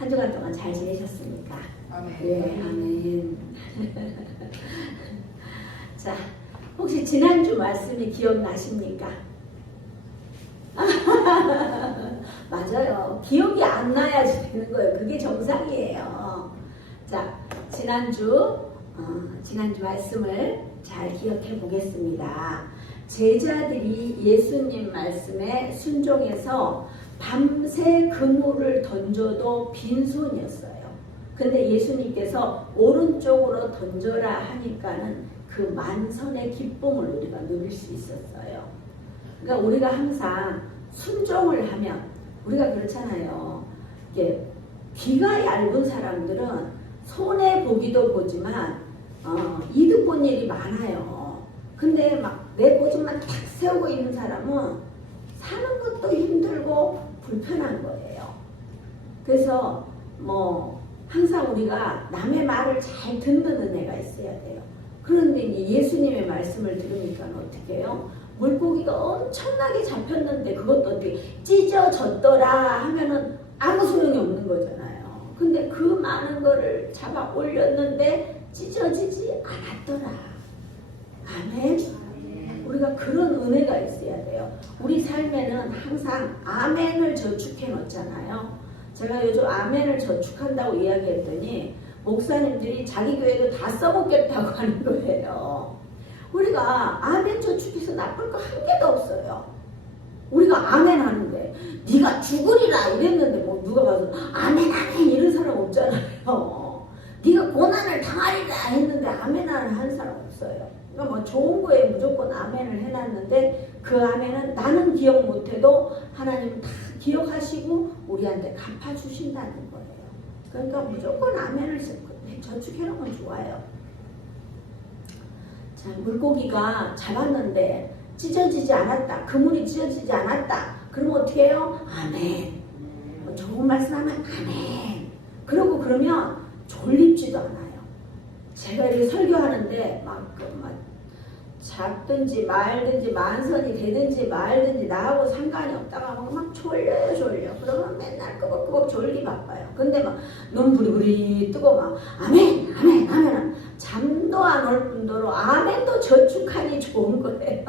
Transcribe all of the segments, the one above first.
한 주간 동안 잘 지내셨습니까? 아멘. 예, 아멘. 자, 혹시 지난주 말씀이 기억나십니까? 맞아요. 기억이 안 나야지 되는 거예요. 그게 정상이에요. 자, 지난주 말씀을 잘 기억해 보겠습니다. 제자들이 예수님 말씀에 순종해서 밤새 그물을 던져도 빈손이었어요. 근데 예수님께서 오른쪽으로 던져라 하니까는 그 만선의 기쁨을 우리가 누릴 수 있었어요. 그러니까 우리가 항상 순종을 하면 우리가 그렇잖아요. 이게 귀가 얇은 사람들은 손해 보기도 보지만 이득 본 일이 많아요. 근데 막 내 보증만 탁 세우고 있는 사람은 사는 것도 힘들고 불편한 거예요. 그래서 항상 우리가 남의 말을 잘 듣는 은혜가 있어야 돼요. 그런데 예수님의 말씀을 들으니까 어떻게 해요? 물고기가 엄청나게 잡혔는데 그것도 어떻게 찢어졌더라 하면은 아무 소용이 없는 거잖아요. 근데 그 많은 거를 잡아 올렸는데 찢어지지 않았더라. 아멘. 우리가 그런 은혜가 있어야 돼요. 우리 삶에는 항상 아멘을 저축해 놓잖아요. 제가 요즘 아멘을 저축한다고 이야기했더니 목사님들이 자기 교회도 다 써먹겠다고 하는 거예요. 우리가 아멘 저축해서 나쁠 거 한 개도 없어요. 우리가 아멘 하는데 네가 죽으리라 이랬는데 뭐 누가 봐서 아멘 아멘 이런 사람 없잖아요. 네가 고난을 당하리라 했는데 아멘 하는 사람 없어요. 그러니까 뭐 좋은 거에 무조건 아멘을 해놨는데 그 아멘은 나는 기억 못해도 하나님은 다 기억하시고 우리한테 갚아주신다는 거예요. 그러니까 무조건 아멘을 저축해놓으면 좋아요. 자, 물고기가 잡았는데 찢어지지 않았다. 그물이 찢어지지 않았다. 그러면 어떻게 해요? 아멘. 좋은 말씀하면 아멘. 그러면 졸립지도 않아요. 제가 이렇게 설교하는데 막 잡든지 말든지 만선이 되든지 말든지 나하고 상관이 없다가 막 졸려. 그러면 맨날 끄벅끄벅 졸기 바빠요. 근데 막 눈 부리부리 뜨고 막 아멘 하면 잠도 안 올 뿐더러 아멘도 저축하니 좋은 거예요.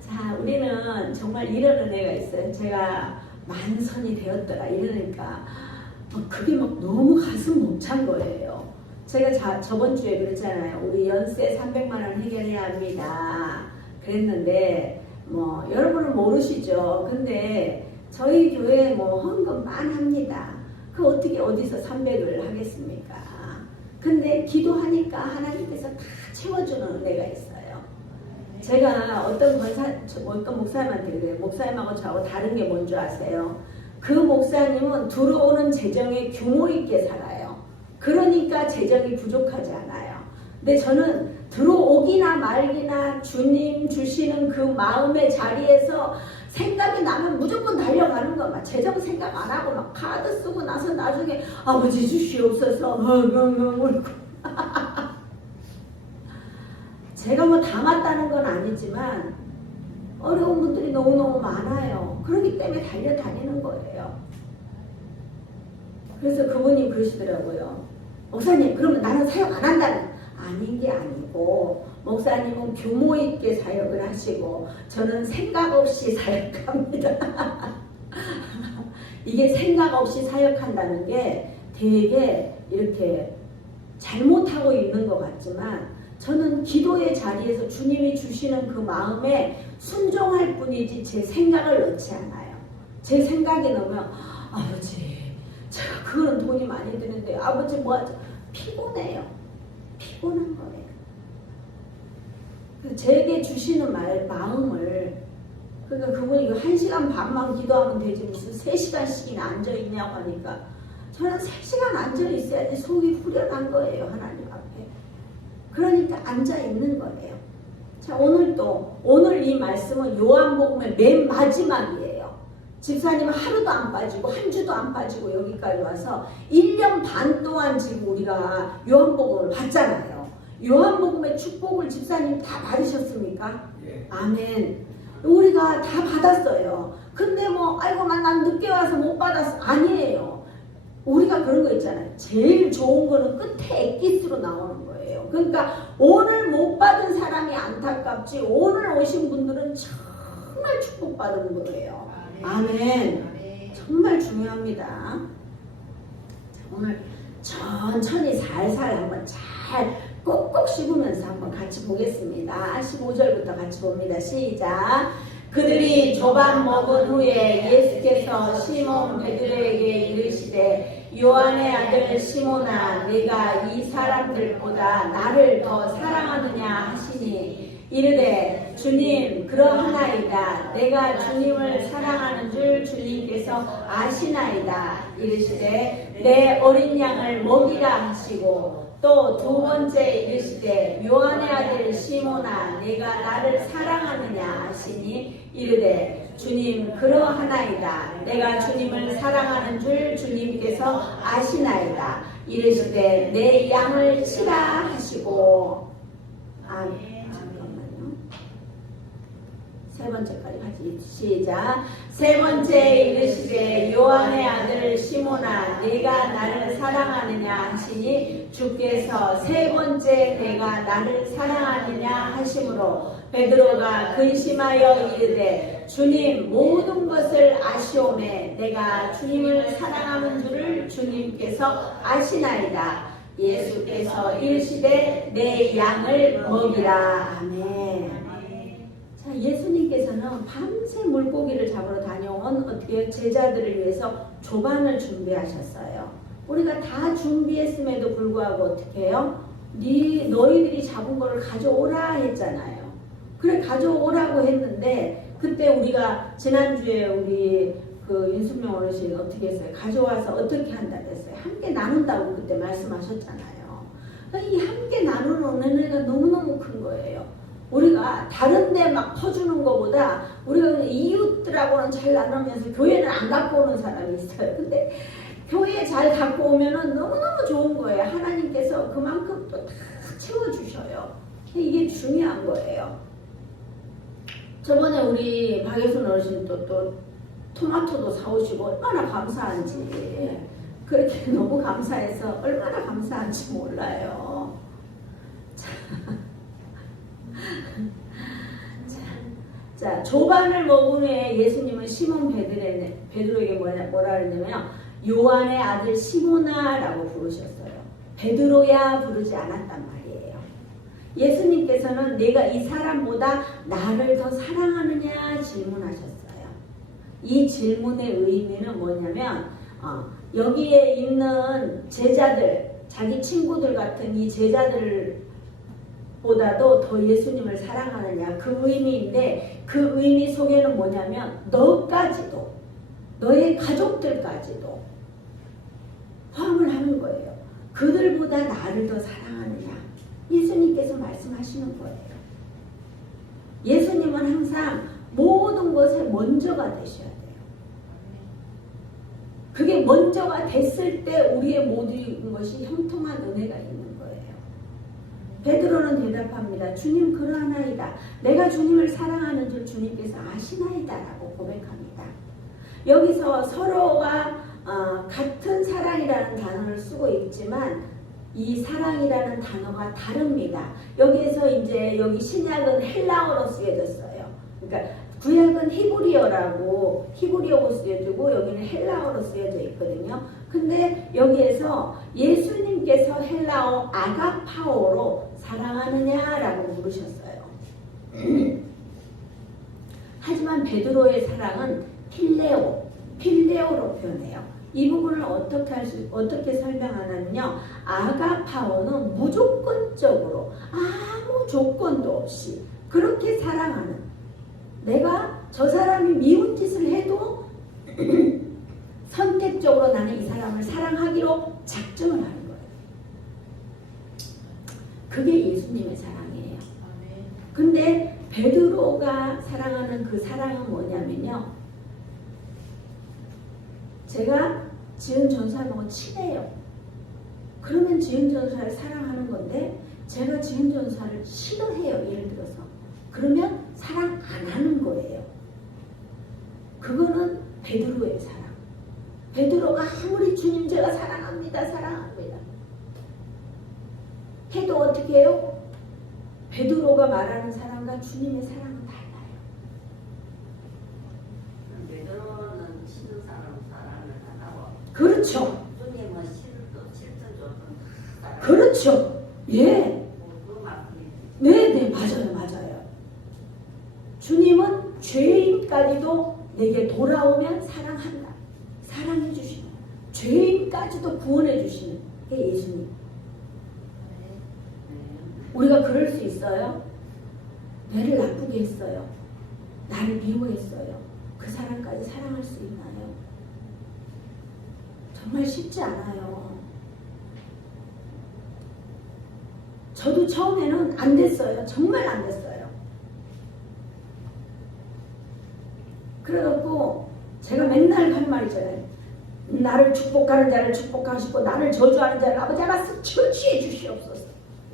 자, 우리는 정말 이런 은혜가 있어요. 제가 만선이 되었더라 이러니까 그게 막 너무 가슴 벅찬 거예요. 제가 저번 주에 그랬잖아요. 우리 연세 300만 원 해결해야 합니다. 그랬는데 여러분은 모르시죠. 근데 저희 교회 헌금만 합니다. 그 어떻게 어디서 300을 하겠습니까? 근데 기도하니까 하나님께서 다 채워주는 은혜가 있어요. 제가 어떤 목사님한테 그래요. 목사님하고 저하고 다른 게 뭔지 아세요? 그 목사님은 들어오는 재정에 규모 있게 살아요. 그러니까 재정이 부족하지 않아요. 근데 저는 들어오기나 말기나 주님 주시는 그 마음의 자리에서 생각이 나면 무조건 달려가는 거. 막 재정 생각 안 하고 막 카드 쓰고 나서 나중에 아버지 주시옵소서 울고 제가 담았다는 건 아니지만 어려운 분들이 너무너무 많아요. 그렇기 때문에 달려다니는 거예요. 그래서 그분이 그러시더라고요. 목사님, 그러면 나는 사역 안 한다는 아닌 게 아니고 목사님은 규모 있게 사역을 하시고 저는 생각 없이 사역합니다. 이게 생각 없이 사역한다는 게 되게 이렇게 잘못하고 있는 것 같지만 저는 기도의 자리에서 주님이 주시는 그 마음에 순종할 뿐이지 제 생각을 넣지 않아요. 제 생각에 넣으면 아버지 제가 그거는 돈이 많이 드는데 아버지 뭐하죠? 피곤해요. 피곤한 거예요. 제게 주시는 마음을 그러니까 그분이 1시간 반만 기도하면 되지 무슨 3시간씩이나 앉아있냐고 하니까 저는 3시간 앉아있어야지 속이 후련한 거예요. 하나님 앞에. 그러니까 앉아있는 거예요. 자, 오늘 이 말씀은 요한복음의 맨 마지막이에요. 집사님은 하루도 안 빠지고 한 주도 안 빠지고 여기까지 와서 1년 반 동안 지금 우리가 요한복음을 봤잖아요. 요한복음의 축복을 집사님 다 받으셨습니까? 예. 아멘. 우리가 다 받았어요. 근데 뭐 아이고 난 늦게 와서 못 받았어. 아니에요. 우리가 그런 거 있잖아요. 제일 좋은 거는 끝에 엑기스로 나오는 거예요. 그러니까 오늘 못 받은 사람이 안타깝지 오늘 오신 분들은 정말 축복받은 거예요. 아멘. 정말 중요합니다. 오늘 천천히 살살 한번 잘 꼭꼭 씹으면서 한번 같이 보겠습니다. 15절부터 같이 봅니다. 시작. 그들이 조반 먹은 후에 예수께서 시몬 베드로에게 이르시되 요한의 아들 시몬아 네가 이 사람들보다 나를 더 사랑하느냐 하시니 이르되 주님 그러하나이다. 내가 주님을 사랑하는 줄 주님께서 아시나이다. 이르시되 내 어린 양을 먹이라 하시고 또 두 번째 이르시되 요한의 아들 시몬아 네가 나를 사랑하느냐 하시니 이르되 주님 그러하나이다. 내가 주님을 사랑하는 줄 주님께서 아시나이다. 이르시되 내 양을 치라 하시고 아멘. 세 번째까지 같이 시작. 세 번째 이르시되 요한의 아들 시몬아 네가 나를 사랑하느냐 하시니 주께서 세 번째 내가 나를 사랑하느냐 하심으로 베드로가 근심하여 이르되 주님 모든 것을 아시오매 내가 주님을 사랑하는 줄을 주님께서 아시나이다. 예수께서 이르시되 내 양을 먹이라. 아멘. 자, 예수님께서는 밤새 물고기를 잡으러 다녀온 어떻게 제자들을 위해서 조반을 준비하셨어요. 우리가 다 준비했음에도 불구하고 어떻게 해요? 너희들이 잡은 거를 가져오라 했잖아요. 그래 가져오라고 했는데 그때 우리가 지난주에 우리 그 윤순명 어르신이 어떻게 했어요? 가져와서 어떻게 한다 그랬어요? 함께 나눈다고 그때 말씀하셨잖아요. 이 함께 나누는 은혜가 너무너무 큰 거예요. 우리가 다른데 막 퍼주는 것보다 우리가 이웃들하고는 잘 나누면서 교회는 안 갖고 오는 사람이 있어요. 근데 교회에 잘 갖고 오면은 너무너무 좋은 거예요. 하나님께서 그만큼 또 다 채워주셔요. 이게 중요한 거예요. 저번에 우리 박예순 어르신 또 토마토도 사오시고 얼마나 감사한지 그렇게 너무 감사해서 얼마나 감사한지 몰라요. 자, 조반을 먹은 후에 예수님은 시몬 베드로에게 뭐라 그랬냐면 요한의 아들 시몬아라고 부르셨어요. 베드로야 부르지 않았단 말이에요. 예수님께서는 내가 이 사람보다 나를 더 사랑하느냐 질문하셨어요. 이 질문의 의미는 뭐냐면 여기에 있는 제자들, 자기 친구들 같은 이 제자들을 보다도 더 예수님을 사랑하느냐 그 의미인데 그 의미 속에는 뭐냐면 너까지도 너의 가족들까지도 포함을 하는 거예요. 그들보다 나를 더 사랑하느냐 예수님께서 말씀하시는 거예요. 예수님은 항상 모든 것에 먼저가 되셔야 돼요. 그게 먼저가 됐을 때 우리의 모든 것이 형통한 은혜가 있는 거예요. 베드로는 대답합니다. 주님 그러하나이다. 내가 주님을 사랑하는 줄 주님께서 아시나이다 라고 고백합니다. 여기서 서로가 같은 사랑이라는 단어를 쓰고 있지만 이 사랑이라는 단어가 다릅니다. 여기에서 이제 여기 신약은 헬라어로 쓰여졌어요. 그러니까 구약은 히브리어로 쓰여지고 여기는 헬라어로 쓰여져 있거든요. 근데 여기에서 예수님께서 헬라어 아가파오로 사랑하느냐라고 물으셨어요. 하지만 베드로의 사랑은 필레오로 표현해요. 이 부분을 어떻게 설명하냐면요. 아가파오는 무조건적으로 아무 조건도 없이 그렇게 사랑하는, 내가 저 사람이 미운 짓을 해도 선택적으로 나는 이 사람을 사랑하기로 작정을 하는 거예요. 그게 예수님의 사랑이에요. 근데 베드로가 사랑하는 그 사랑은 뭐냐면요. 제가 지은 전사하고 친해요. 그러면 지은 전사를 사랑하는 건데 제가 지은 전사를 싫어해요. 예를 들어서. 그러면 사랑 안 하는 거예요. 그거는 베드로의 사랑. 베드로가 아무리 주님 제가 사랑합니다, 사랑합니다 해도 어떻게 해요? 베드로가 말하는 사랑과 주님의 사랑은 달라요. 베드로는 신은 사랑을 안 하고 그렇죠. 주님은 실질적으로 사랑. 그렇죠. 예. 그만큼 네, 맞아요. 주님은 죄인까지도 내게 돌아오면 사랑한다. 사랑해 주시는, 죄인까지도 구원해 주시는 게 예수님. 우리가 그럴 수 있어요? 내를 나쁘게 했어요. 나를 미워했어요. 그 사람까지 사랑할 수 있나요? 정말 쉽지 않아요. 저도 처음에는 안 됐어요. 정말 안 됐어요. 그래갖고 제가 맨날 한 말이잖아요. 나를 축복하는 자를 축복하시고 나를 저주하는 자를 아버지 알아서 처치해 주시옵소서.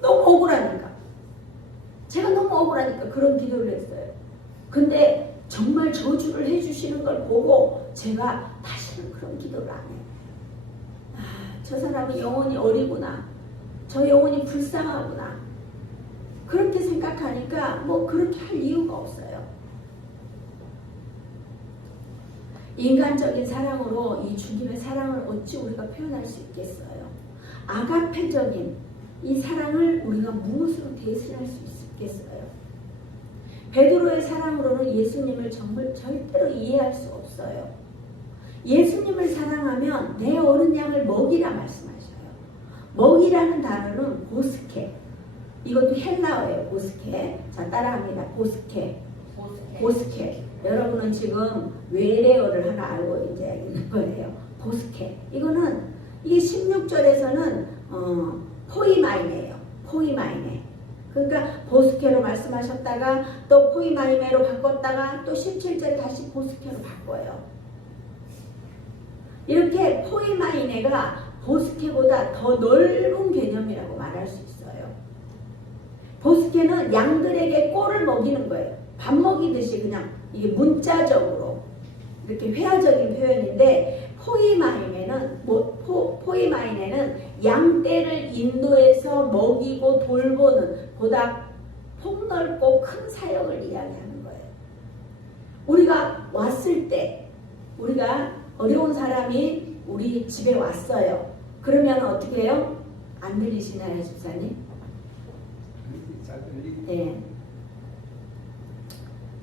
너무 억울하니까. 제가 너무 억울하니까 그런 기도를 했어요. 근데 정말 저주를 해주시는 걸 보고 제가 다시는 그런 기도를 안 해요. 저 사람은 영혼이 어리구나. 저 영혼이 불쌍하구나. 그렇게 생각하니까 뭐 그렇게 할 이유가 없어요. 인간적인 사랑으로 이 주님의 사랑을 어찌 우리가 표현할 수 있겠어요? 아가페적인 이 사랑을 우리가 무엇으로 대신할 수 있겠어요? 베드로의 사랑으로는 예수님을 정말 절대로 이해할 수 없어요. 예수님을 사랑하면 내 어린 양을 먹이라 말씀하셔요. 먹이라는 단어는 보스케. 이것도 헬라어예요. 보스케. 자, 따라합니다. 보스케. 보스케. 여러분은 지금 외래어를 하나 알고 이제 있는 거예요. 보스케. 이거는 이게 16절에서는 포이마이네예요. 포이마이네. 그러니까 보스케로 말씀하셨다가 또 포이마이네로 바꿨다가 또 17절 다시 보스케로 바꿔요. 이렇게 포이마이네가 보스케보다 더 넓은 개념이라고 말할 수 있어요. 보스케는 양들에게 꼴을 먹이는 거예요. 밥 먹이듯이 그냥 이게 문자적으로 이렇게 회화적인 표현인데 포이마이네는 양떼를 인도해서 먹이고 돌보는 보다 폭넓고 큰 사역을 이야기하는 거예요. 우리가 왔을 때 우리가 어려운 사람이 우리 집에 왔어요. 그러면 어떻게 해요? 안 들리시나요, 집사님? 네.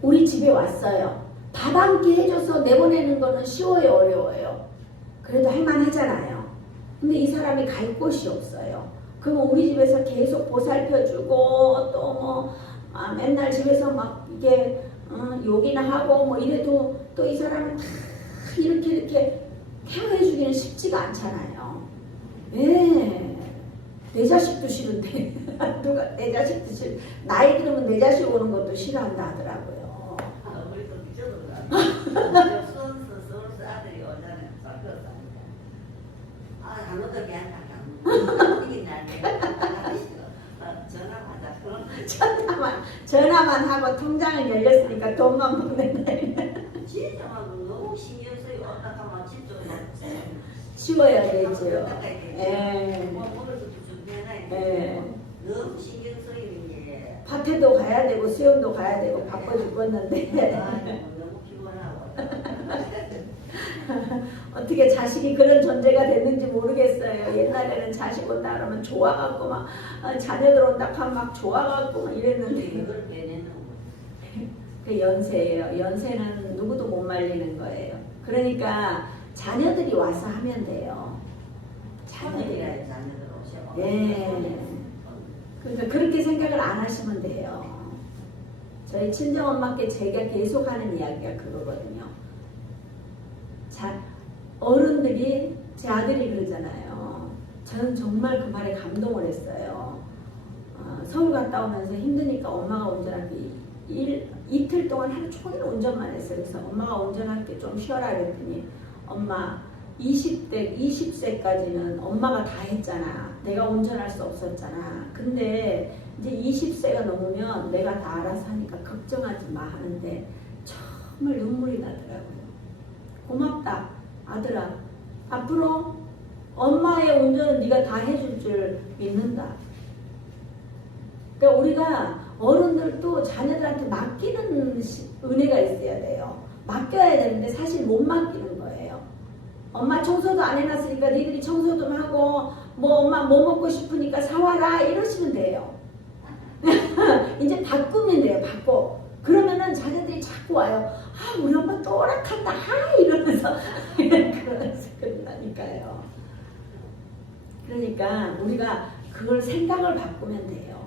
우리 집에 왔어요. 밥 한 끼 해줘서 내보내는 거는 쉬워요, 어려워요? 그래도 할만하잖아요. 근데 이 사람이 갈 곳이 없어요. 그럼 우리 집에서 계속 보살펴주고 또 뭐 맨날 집에서 막 이게 욕이나 하고 뭐 이래도 또 이 사람을 다 이렇게 케어해주기는 쉽지가 않잖아요. 네. 내 자식도 싫은데 누가 내 자식도 싫어. 나이 들으면 내 자식 오는 것도 싫어한다 하더라고요. 우리도 미쳐도 그래. 서울서 아들이 오잖아요. 바뀌었다. 아무도 미안하다. 이게 날때 전화만 하고 통장을 열렸으니까 돈만 보낸다. 진짜 너무 신경 쓰이고 어떡하면 진짜 쉬워야 되죠. 예. 너무 신경 쓰이는 게 밭에도 가야 되고 수영도 가야 되고 바빠 죽겠는데 너무 피곤하고 어떻게 자식이 그런 존재가 됐는지 모르겠어요. 옛날에는 자식 온다 그러면 좋아갖고 막 자녀들 온다 하면 막 좋아갖고 막 이랬는데 이걸 빼내는 그 연세예요. 연세는 누구도 못 말리는 거예요. 그러니까 자녀들이 와서 하면 돼요. 자녀들이라 자녀들 오셔. 네. 그러니까 그렇게 생각을 안 하시면 돼요. 저희 친정엄마께 제가 계속 하는 이야기가 그거거든요. 자, 어른들이 제 아들이 그러잖아요. 저는 정말 그 말에 감동을 했어요. 서울 갔다 오면서 힘드니까 엄마가 운전할게 이틀 동안 하루 종일 운전만 했어요. 그래서 엄마가 운전할게 좀 쉬어라 그랬더니 엄마 20세까지는 엄마가 다 했잖아. 내가 운전할 수 없었잖아. 근데 이제 20세가 넘으면 내가 다 알아서 하니까 걱정하지 마 하는데 정말 눈물이 나더라고요. 고맙다 아들아. 앞으로 엄마의 운전은 네가 다 해줄 줄 믿는다. 그러니까 우리가 어른들도 자녀들한테 맡기는 은혜가 있어야 돼요. 맡겨야 되는데 사실 못 맡기는 거예요. 엄마 청소도 안 해놨으니까 너희들이 청소 좀 하고 뭐 엄마 뭐 먹고 싶으니까 사와라 이러시면 돼요. 이제 바꾸면 돼요. 바꿔. 그러면은 자녀들이 자꾸 와요. 아 우리 엄마 또 오락한다. 아 이러면서 그러면서 그런다니까요. 그러니까 우리가 그걸 생각을 바꾸면 돼요.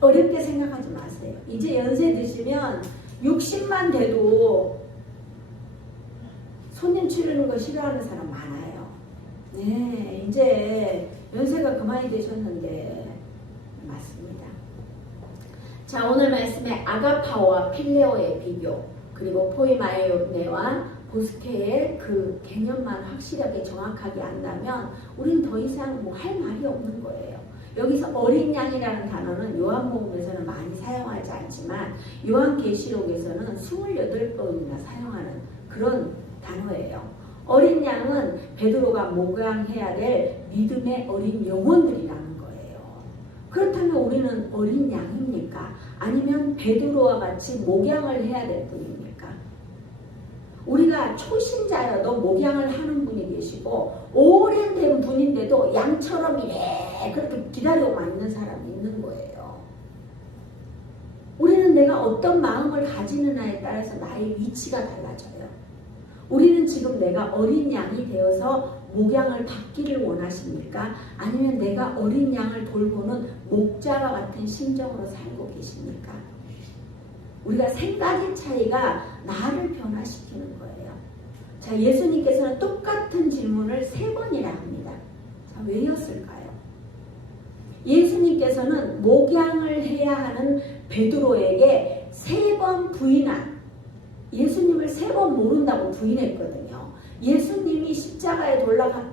어렵게 생각하지 마세요. 이제 연세 드시면 60만 돼도 손님 치르는 거 싫어하는 사람 많아요. 네, 이제 연세가 그만이 되셨는데 맞습니다. 자, 오늘 말씀에 아가파오와 필레오의 비교, 그리고 포이마에오네와 보스케의 그 개념만 확실하게 정확하게 안다면 우리는 더 이상 뭐 할 말이 없는 거예요. 여기서 어린 양이라는 단어는 요한복음에서는 많이 사용하지 않지만 요한계시록에서는 28번이나 사용하는 그런 단어예요. 어린 양은 베드로가 목양해야 될 믿음의 어린 영혼들이라는 거예요. 그렇다면 우리는 어린 양입니까? 아니면 베드로와 같이 목양을 해야 될 분입니까? 우리가 초신자여도 목양을 하는 분이 계시고 오래된 분인데도 양처럼 이래 그렇게 기다리고만 있는 사람이 있는 거예요. 우리는 내가 어떤 마음을 가지느냐에 따라서 나의 위치가 달라져요. 우리는 지금 내가 어린 양이 되어서 목양을 받기를 원하십니까? 아니면 내가 어린 양을 돌보는 목자와 같은 심정으로 살고 계십니까? 우리가 생각의 차이가 나를 변화시키는 거예요. 자, 예수님께서는 똑같은 질문을 3번이나 합니다. 자, 왜였을까요? 예수님께서는 목양을 해야 하는 베드로에게 3번 부인한, 예수님을 3번 모른다고 부인했거든요. 예수님이 십자가에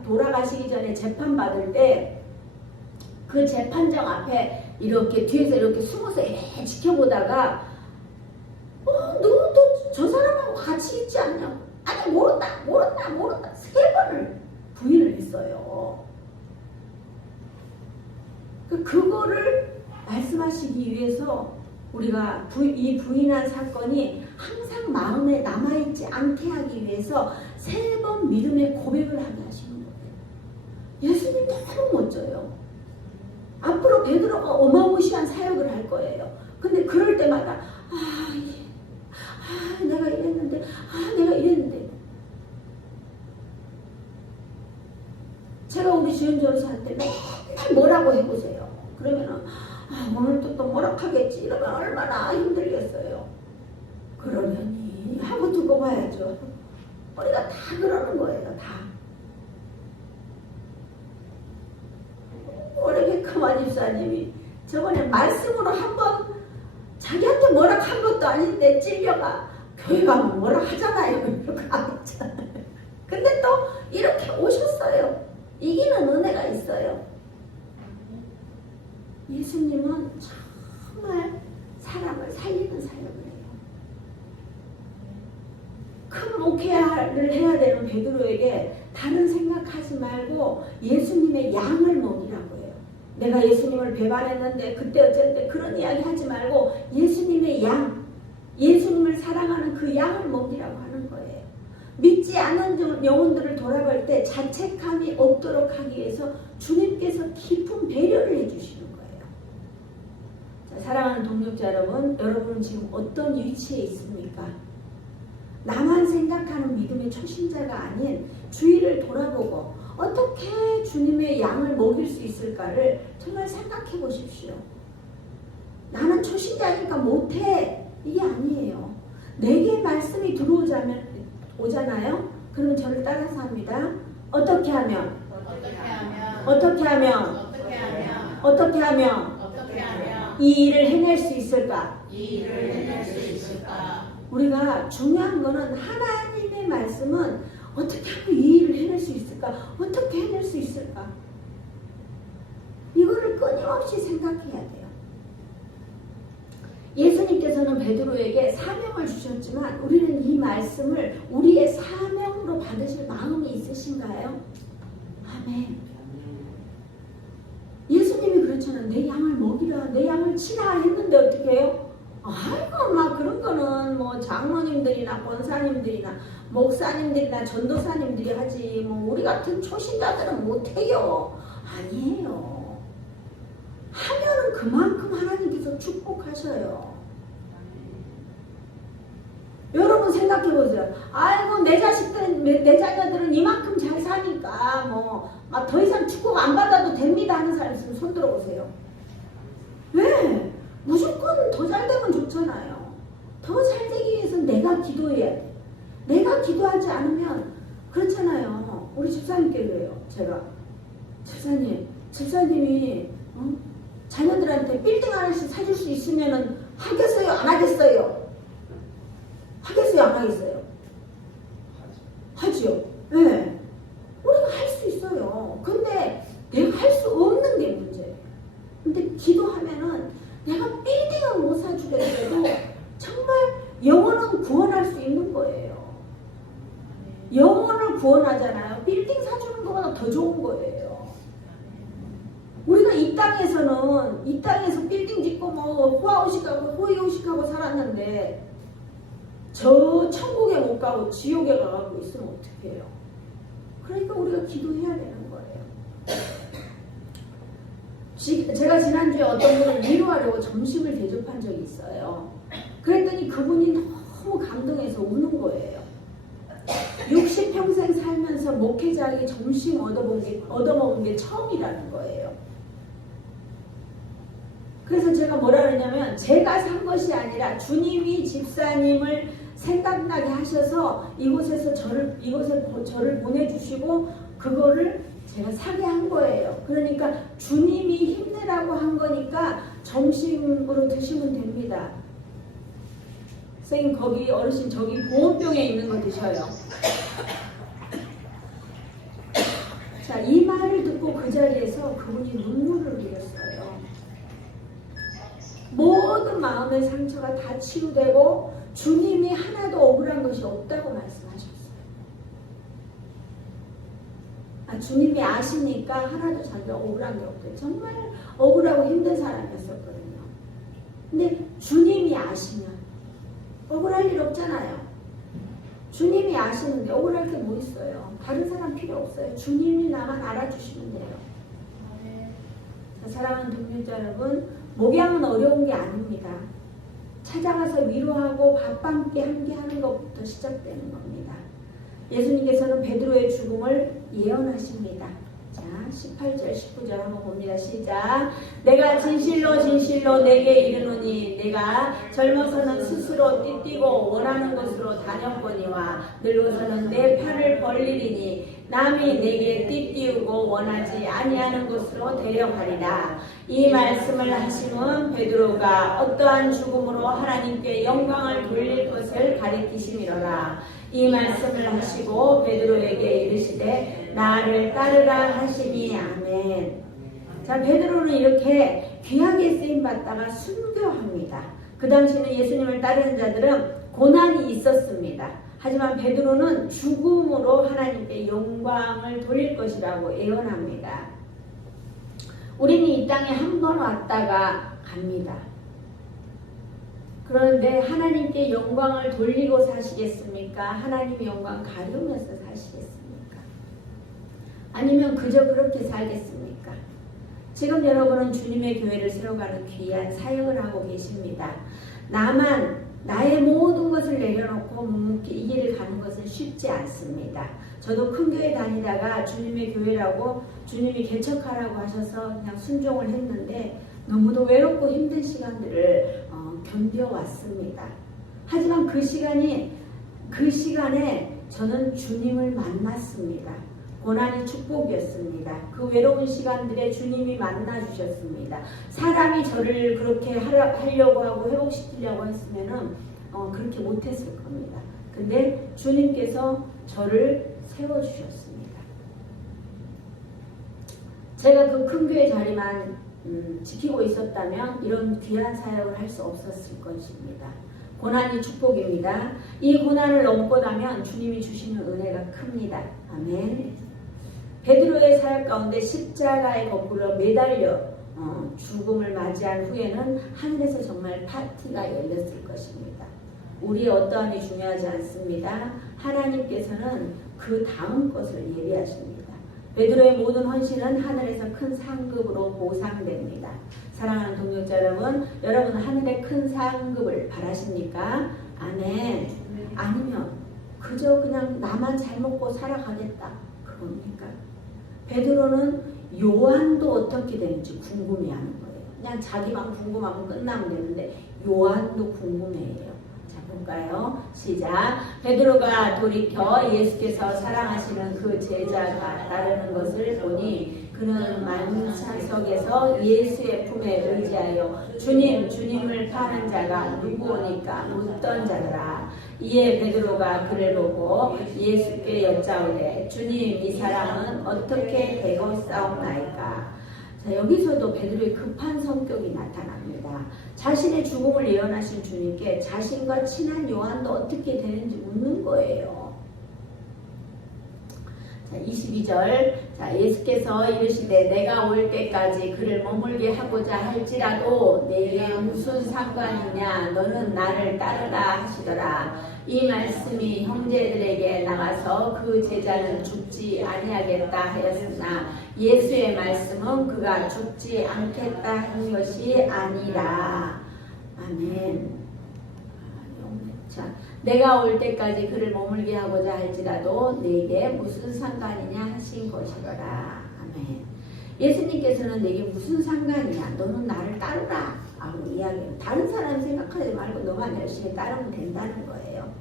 돌아가시기 전에 재판받을 때 그 재판정 앞에 이렇게 뒤에서 이렇게 숨어서 이렇게 지켜보다가 너도 저 사람하고 같이 있지 않냐고. 아니 모른다 3번을 부인을 했어요. 그거를 말씀하시기 위해서 우리가 이 부인한 사건이 항상 마음에 남아있지 않게 하기 위해서 3번 믿음의 고백을 하게 하시는 거예요. 예수님 너무 멋져요. 앞으로 베드로가 어마무시한 사역을 할 거예요. 근데 그럴 때마다 내가 이랬는데 제가 우리 주연 전사한테 맨날 뭐라고 해보세요. 그러면은 오늘도 또 뭐라 하겠지 이러면 얼마나 힘들겠어요. 그러려니 하고 두고 봐야죠. 우리가 다 그러는 거예요. 다. 우리 백화만 집사님이 저번에 말씀으로 한번 자기한테 뭐라 한 것도 아닌데 찔려가 교회 가면 뭐라 하잖아요. 이렇게 하잖아요. 근데 또 이렇게 오셨어요. 이기는 은혜가 있어요. 예수님은 정말 사람을 살리는 사역을 해요. 큰 목회를 해야 되는 베드로에게 다른 생각하지 말고 예수님의 양을 먹이라고 해요. 내가 예수님을 배반했는데 그때 어쨌든 그런 이야기 하지 말고 예수님의 양, 예수님을 사랑하는 그 양을 먹이라고 하는 거예요. 믿지 않는 영혼들을 돌아갈 때 자책감이 없도록 하기 위해서 주님께서 깊은 배려를 해주시는 거예요. 자, 사랑하는 동역자 여러분, 여러분은 지금 어떤 위치에 있습니까? 나만 생각하는 믿음의 초신자가 아닌 주위를 돌아보고 어떻게 주님의 양을 먹일 수 있을까를 정말 생각해 보십시오. 나는 초신자니까 못해. 이게 아니에요. 내게 말씀이 오잖아요. 그러면 저를 따라서 합니다. 어떻게 하면 이 일을 해낼 수 있을까? 우리가 중요한 거는 하나님의 말씀은 어떻게 하면 이 일을 해낼 수 있을까? 어떻게 해낼 수 있을까? 이거를 끊임없이 생각해야 돼요. 예수님께서는 베드로에게 사명을 주셨지만 우리는 이 말씀을 우리의 사명으로 영광을 받으실 마음이 있으신가요? 아멘. 예수님이 그렇잖아요. 내 양을 먹이라, 내 양을 치라 했는데 어떻게 해요? 아이고 막 그런 거는 뭐 장로님들이나 권사님들이나 목사님들이나 전도사님들이 하지 뭐 우리 같은 초신자들은 못해요. 아니에요. 하면은 그만큼 하나님께서 축복하셔요. 여러분 생각해 보세요. 아이고 내 자식들은 내 자녀들은 이만큼 잘 사니까 뭐 더 이상 축복 안 받아도 됩니다 하는 사람 있으면 손 들어보세요. 왜? 무조건 더 잘 되면 좋잖아요. 더 잘 되기 위해서는 내가 기도해야 돼. 내가 기도하지 않으면 그렇잖아요. 우리 집사님께 그래요. 제가 집사님이 자녀들한테 빌딩 하나씩 사줄 수 있으면은 하겠어요? 안 하겠어요? 하겠어요? 안 하겠어요? 하지요. 네. 우리가 할 수 있어요. 근데 내가 할 수 없는 게 문제예요. 근데 기도하면은 내가 빌딩은 못 사주더라도 정말 영혼은 구원할 수 있는 거예요. 영혼을 구원하잖아요. 빌딩 사주는 것보다 더 좋은 거예요. 우리가 이 땅에서 빌딩 짓고 뭐 호의호식하고 살았는데 저 천국에 못 가고 지옥에 가고 있으면 어떡해요? 그러니까 우리가 기도해야 되는 거예요. 제가 지난주에 어떤 분을 위로하려고 점심을 대접한 적이 있어요. 그랬더니 그분이 너무 감동해서 우는 거예요. 60평생 살면서 목회자에게 점심 얻어먹은 게 처음이라는 거예요. 그래서 제가 뭐라 그러냐면 제가 산 것이 아니라 주님이 집사님을 생각나게 하셔서 이곳에 저를 보내주시고 그거를 제가 사게 한 거예요. 그러니까 주님이 힘내라고 한 거니까 점심으로 드시면 됩니다. 선생님 거기 어르신 저기 보온병에 있는 거 드셔요. 자, 이 말을 듣고 그 자리에서 그분이 눈물을 흘렸어요. 모든 마음의 상처가 다 치유되고 주님이 하나도 억울한 것이 없다고 말씀하셨어요. 주님이 아시니까 하나도 자기가 억울한 게 없대요. 정말 억울하고 힘든 사람이었었거든요. 근데 주님이 아시면 억울할 일 없잖아요. 주님이 아시는데 억울할 게 뭐 있어요? 다른 사람 필요 없어요. 주님이 나만 알아주시면 돼요. 사랑하는 동료자 여러분, 목양은 어려운 게 아닙니다. 찾아가서 위로하고 밥 함께 하는 것부터 시작되는 겁니다. 예수님께서는 베드로의 죽음을 예언하십니다. 자, 18절, 19절 한번 봅니다. 시작. 내가 진실로 진실로 내게 이르노니 내가 젊어서는 스스로 띠띠고 원하는 곳으로 다녔거니와 늙어서는 내 팔을 벌리리니 남이 내게 띠띠우고 원하지 아니하는 곳으로 데려가리라. 이 말씀을 하심은 베드로가 어떠한 죽음으로 하나님께 영광을 돌릴 것을 가리키심이로라. 이 말씀을 하시고 베드로에게 이르시되 나를 따르라 하시니 아멘. 자, 베드로는 이렇게 귀하게 쓰임받다가 순교합니다. 그 당시에는 예수님을 따르는 자들은 고난이 있었습니다. 하지만 베드로는 죽음으로 하나님께 영광을 돌릴 것이라고 예언합니다. 우리는 이 땅에 한 번 왔다가 갑니다. 그런데 하나님께 영광을 돌리고 사시겠습니까? 하나님의 영광 가려면서 사시겠습니까? 아니면 그저 그렇게 살겠습니까? 지금 여러분은 주님의 교회를 세워가는 귀한 사역을 하고 계십니다. 나의 모든 것을 내려놓고 묵묵히 이 길을 가는 것은 쉽지 않습니다. 저도 큰 교회 다니다가 주님의 교회라고 주님이 개척하라고 하셔서 그냥 순종을 했는데 너무도 외롭고 힘든 시간들을 견뎌왔습니다. 하지만 그 시간에 저는 주님을 만났습니다. 고난이 축복이었습니다. 그 외로운 시간들에 주님이 만나주셨습니다. 사람이 저를 그렇게 하려고 하고 회복시키려고 했으면은 그렇게 못했을 겁니다. 근데 주님께서 저를 세워주셨습니다. 제가 그 큰 교회 자리만 지키고 있었다면 이런 귀한 사역을 할 수 없었을 것입니다. 고난이 축복입니다. 이 고난을 넘고 나면 주님이 주시는 은혜가 큽니다. 아멘. 베드로의 사역 가운데 십자가에 거꾸로 매달려 죽음을 맞이한 후에는 하늘에서 정말 파티가 열렸을 것입니다. 우리의 어떠함이 중요하지 않습니다. 하나님께서는 그 다음 것을 예비하십니다. 베드로의 모든 헌신은 하늘에서 큰 상급으로 보상됩니다. 사랑하는 동역자 여러분, 여러분은 하늘의 큰 상급을 바라십니까? 아멘. 아니면 그저 그냥 나만 잘 먹고 살아가겠다 그겁니까? 베드로는 요한도 어떻게 되는지 궁금해하는 거예요. 그냥 자기만 궁금하면 끝나면 되는데 요한도 궁금해해요. 자 볼까요? 시작. 베드로가 돌이켜 예수께서 사랑하시는 그 제자가 따르는 것을 보니 그는 만찬석에서 예수의 품에 의지하여 주님을 파는 자가 누구오니까 묻던 자더라. 이에 베드로가 그를 보고 예수께 여짜오되 주님 이 사람은 어떻게 되고싸움나이까. 자, 여기서도 베드로의 급한 성격이 나타납니다. 자신의 죽음을 예언하신 주님께 자신과 친한 요한도 어떻게 되는지 묻는 거예요. 자, 22절. 자, 예수께서 이르시되 내가 올 때까지 그를 머물게 하고자 할지라도 내게 무슨 상관이냐 너는 나를 따르라 하시더라. 이 말씀이 형제들에게 나가서 그 제자는 죽지 아니하겠다 하였으나 예수의 말씀은 그가 죽지 않겠다 한 것이 아니라. 아멘. 자, 내가 올 때까지 그를 머물게 하고자 할지라도 내게 무슨 상관이냐 하신 것이더라. 아멘. 예수님께서는 내게 무슨 상관이냐 너는 나를 따르라 하고 이야기해요. 다른 사람 생각하지 말고 너만 열심히 따르면 된다는 거예요.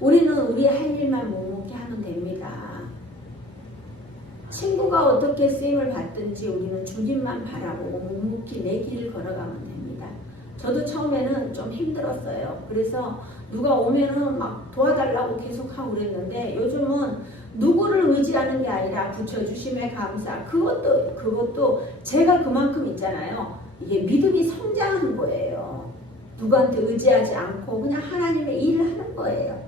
우리는 우리 할 일만 묵묵히 하면 됩니다. 친구가 어떻게 쓰임을 받든지 우리는 주님만 바라보고 묵묵히 내 길을 걸어가면 됩니다. 저도 처음에는 좀 힘들었어요. 그래서 누가 오면은 막 도와달라고 계속 하고 그랬는데 요즘은 누구를 의지하는 게 아니라 붙여주심에 감사. 그것도 제가 그만큼 있잖아요. 이게 믿음이 성장하는 거예요. 누구한테 의지하지 않고 그냥 하나님의 일을 하는 거예요.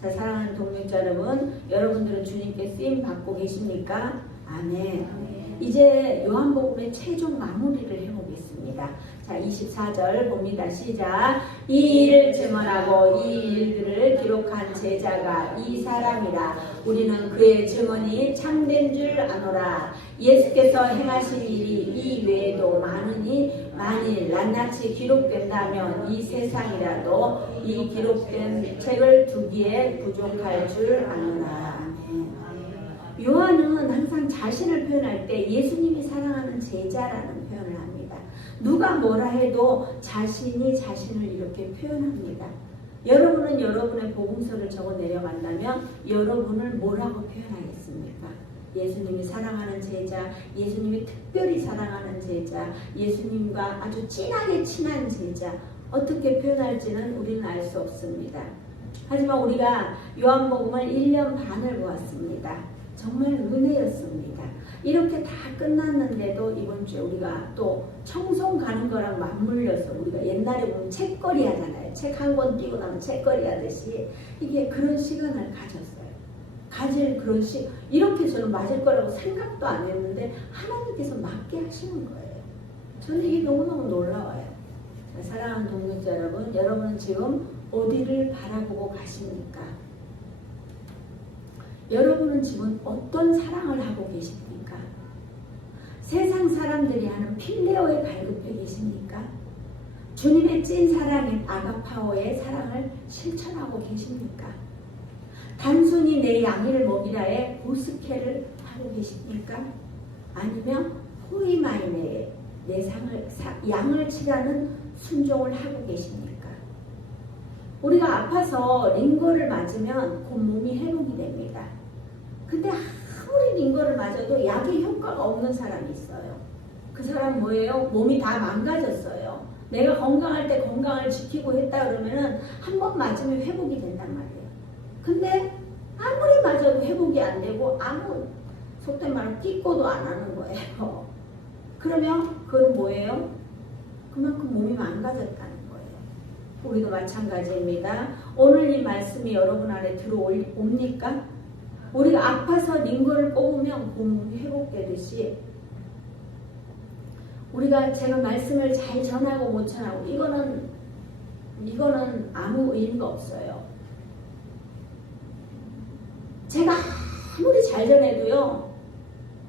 자, 사랑하는 동역자 여러분, 여러분들은 주님께 쓰임 받고 계십니까? 아멘. 이제 요한복음의 최종 마무리를 해보겠습니다. 자, 24절 봅니다. 시작. 이 일을 증언하고 이 일들을 기록한 제자가 이 사람이라. 우리는 그의 증언이 참된 줄 아노라. 예수께서 행하신 일이 이 외에도 많으니 만일 낱낱이 기록된다면 이 세상이라도 이 기록된 책을 두기에 부족할 줄 아노라. 요한은 항상 자신을 표현할 때 예수님이 사랑하는 제자라는 표현을 합니다. 누가 뭐라 해도 자신이 자신을 이렇게 표현합니다. 여러분은 여러분의 복음서를 적어 내려간다면 여러분을 뭐라고 표현하겠습니까? 예수님이 사랑하는 제자, 예수님이 특별히 사랑하는 제자, 예수님과 아주 진하게 친한 제자, 어떻게 표현할지는 우리는 알 수 없습니다. 하지만 우리가 요한복음을 1년 반을 보았습니다. 정말 은혜였습니다. 이렇게 다 끝났는데도 이번 주에 우리가 또 청송 가는 거랑 맞물려서 우리가 옛날에 보면 책거리 하잖아요. 책 한 권 띄고 나면 책거리 하듯이 이게 그런 시간을 가졌어요. 가질 그런 이렇게 저는 맞을 거라고 생각도 안 했는데 하나님께서 맞게 하시는 거예요. 저는 이게 너무너무 놀라워요. 자, 사랑하는 동역자 여러분, 여러분은 지금 어디를 바라보고 가십니까? 여러분은 지금 어떤 사랑을 하고 계십니까? 세상 사람들이 하는 필레오에 갈급해 계십니까? 주님의 찐 사랑인 아가파오의 사랑을 실천하고 계십니까? 단순히 내 양이를 먹이라에 보스케를 하고 계십니까? 아니면 호이마이네에 내 양을 치라는 순종을 하고 계십니까? 우리가 아파서 링거를 맞으면 곧 몸이 회복이 됩니다. 근데 아무리 링거를 맞아도 약의 효과가 없는 사람이 있어요. 그 사람 뭐예요? 몸이 다 망가졌어요. 내가 건강할 때 건강을 지키고 했다 그러면은 한 번 맞으면 회복이 된단 말이에요. 근데 아무리 맞아도 회복이 안 되고 속된 말로 끼고도 안 하는 거예요. 그러면 그건 뭐예요? 그만큼 몸이 망가졌다는 거예요. 우리도 마찬가지입니다. 오늘 이 말씀이 여러분 안에 들어옵니까? 우리가 아파서 링거를 뽑으면 몸이 회복되듯이 우리가 제가 말씀을 잘 전하고 못 전하고 이거는 아무 의미가 없어요. 제가 아무리 잘 전해도요,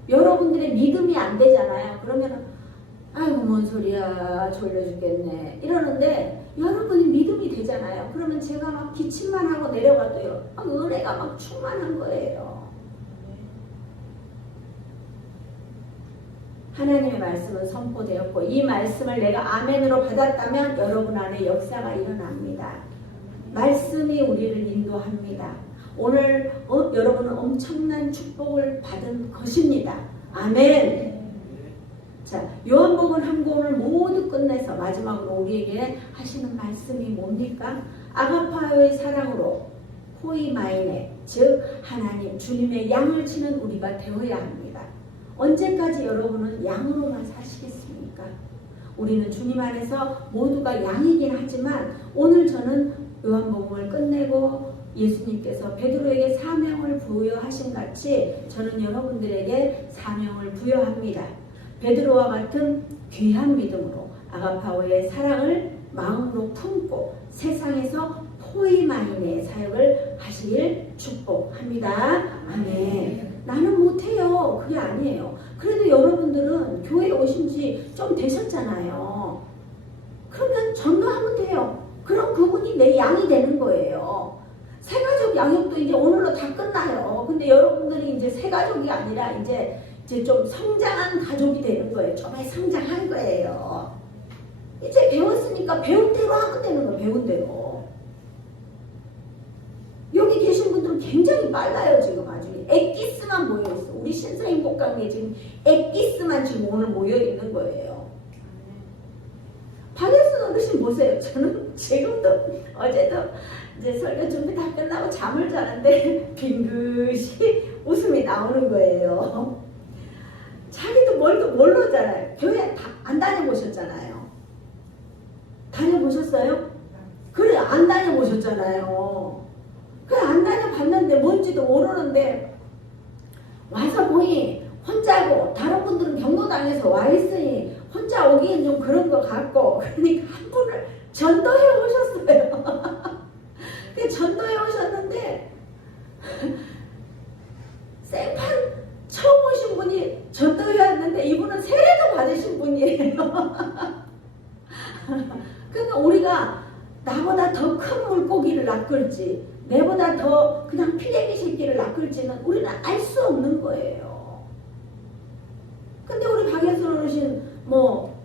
여러분들의 믿음이 안 되잖아요. 그러면 아이고 뭔 소리야 졸려 죽겠네 이러는데 여러분이 믿음이 되잖아요. 그러면 제가 막 기침만 하고 내려가도요, 은혜가 막 충만한 거예요. 하나님의 말씀은 선포되었고 이 말씀을 내가 아멘으로 받았다면 여러분 안에 역사가 일어납니다. 말씀이 우리를 인도합니다. 오늘 여러분은 엄청난 축복을 받은 것입니다. 아멘. 자, 요한복음 한 권을 모두 끝내서 마지막으로 우리에게 하시는 말씀이 뭡니까? 아가파의 사랑으로 포이마이네, 즉 하나님 주님의 양을 치는 우리가 되어야 합니다. 언제까지 여러분은 양으로만 사시겠습니까? 우리는 주님 안에서 모두가 양이긴 하지만 오늘 저는 요한복음을 끝내고 예수님께서 베드로에게 사명을 부여하신 같이 저는 여러분들에게 사명을 부여합니다. 베드로와 같은 귀한 믿음으로 아가파오의 사랑을 마음으로 품고 세상에서 포이마인의 사역을 하시길 축복합니다. 아멘. 나는 못해요. 그게 아니에요. 그래도 여러분들은 교회에 오신 지 좀 되셨잖아요. 그러면 전도하면 돼요. 그럼 그분이 내 양이 되는 거예요. 새가족 양육도 이제 오늘로 다 끝나요. 근데 여러분들이 이제 새가족이 아니라 이제 좀 성장한 가족이 되는 거예요. 좀 성장한 거예요. 이제 배웠으니까 배운 대로 하면 되는 거예요. 배운 대로. 여기 계신 분들은 굉장히 빨라요. 지금 아주 엑기스만 모여있어. 우리 신사임 복강에 지금 엑기스만 지금 오늘 모여있는 거예요. 박예순 어르신 보세요. 저는 지금도 어제도 이제 설교 준비 다 끝나고 잠을 자는데 빙긋이 웃음이 나오는 거예요. 자기도 모르잖아요. 교회 안 다녀보셨잖아요. 다녀보셨어요? 그래, 안 다녀보셨잖아요. 그래, 안 다녀봤는데 뭔지도 모르는데 와서 보니 혼자고 다른 분들은 경로당에서 와 있으니 혼자 오기엔 좀 그런 것 같고 그러니까 한 분을 전도해 오셨어요. 전도해 오셨는데 생판 처음 오신 분이 전도해 왔는데 이분은 세례도 받으신 분이에요. 그러니까 우리가 나보다 더 큰 물고기를 낚을지 내보다 더 그냥 피레기 새끼를 낚을지는 우리는 알 수 없는 거예요. 근데 우리 박예순 어르신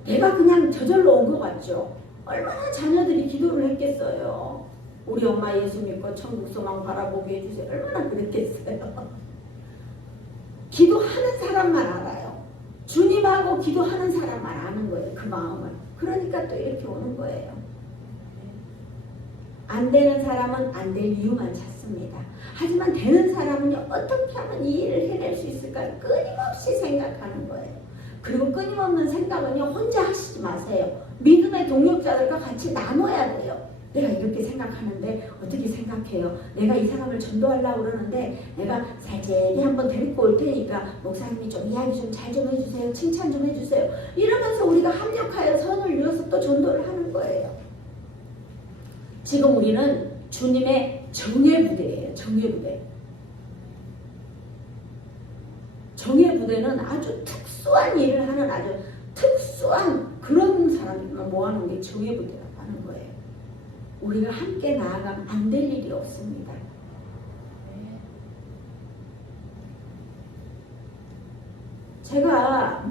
내가 그냥 저절로 온 것 같죠. 얼마나 자녀들이 기도를 했겠어요. 우리 엄마 예수 믿고 천국 소망 바라보게 해주세요. 얼마나 그랬겠어요. 기도하는 사람만 알아요. 주님하고 기도하는 사람만 아는 거예요. 그 마음을. 그러니까 또 이렇게 오는 거예요. 안 되는 사람은 안 될 이유만 찾습니다. 하지만 되는 사람은요, 어떻게 하면 이 일을 해낼 수 있을까 끊임없이 생각하는 거예요. 그리고 끊임없는 생각은요, 혼자 하시지 마세요. 믿음의 동력자들과 같이 나눠야 돼요. 내가 이렇게 생각하는데 어떻게 생각해요? 내가 이 사람을 전도하려고 그러는데 내가 살짝히 한번 데리고 올 테니까 목사님이 좀 이야기 좀 잘 좀 해주세요. 칭찬 좀 해주세요. 이러면서 우리가 합력하여 선을 이뤄서 또 전도를 하는 거예요. 지금 우리는 주님의 정예 부대예요. 정예 부대. 정예 부대는 아주 특수한 일을 하는 아주 특수한 그런 사람들만 모아놓은 게 정예 부대라고 하는 거예요. 우리가 함께 나아가면 안 될 일이 없습니다. 제가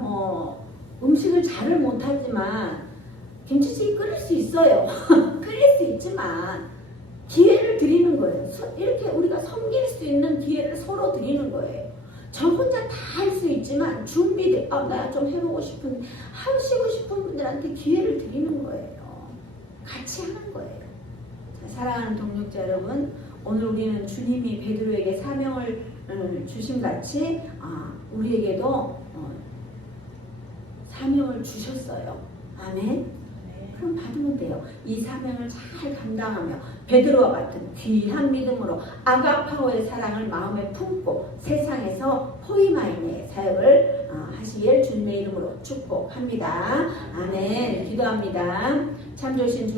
음식을 잘을 못하지만 김치찌개 끓일 수 있어요. 끓일 수 있지만 기회를 드리는 거예요. 이렇게 우리가 섬길 수 있는 기회를 서로 드리는 거예요. 저 혼자 다 할 수 있지만 나 좀 해보고 싶은, 하시고 싶은 분들한테 기회를 드리는 거예요. 같이 하는 거예요. 자, 사랑하는 동력자 여러분, 오늘 우리는 주님이 베드로에게 사명을 주신 같이 우리에게도 사명을 주셨어요. 아멘. 그럼 받으면 돼요. 이 사명을 잘 감당하며 베드로와 같은 귀한 믿음으로 아가파오의 사랑을 마음에 품고 세상에서 포이마이네 사역을 하실 주님의 이름으로 축복합니다. 아멘. 기도합니다. 참 좋으신 주님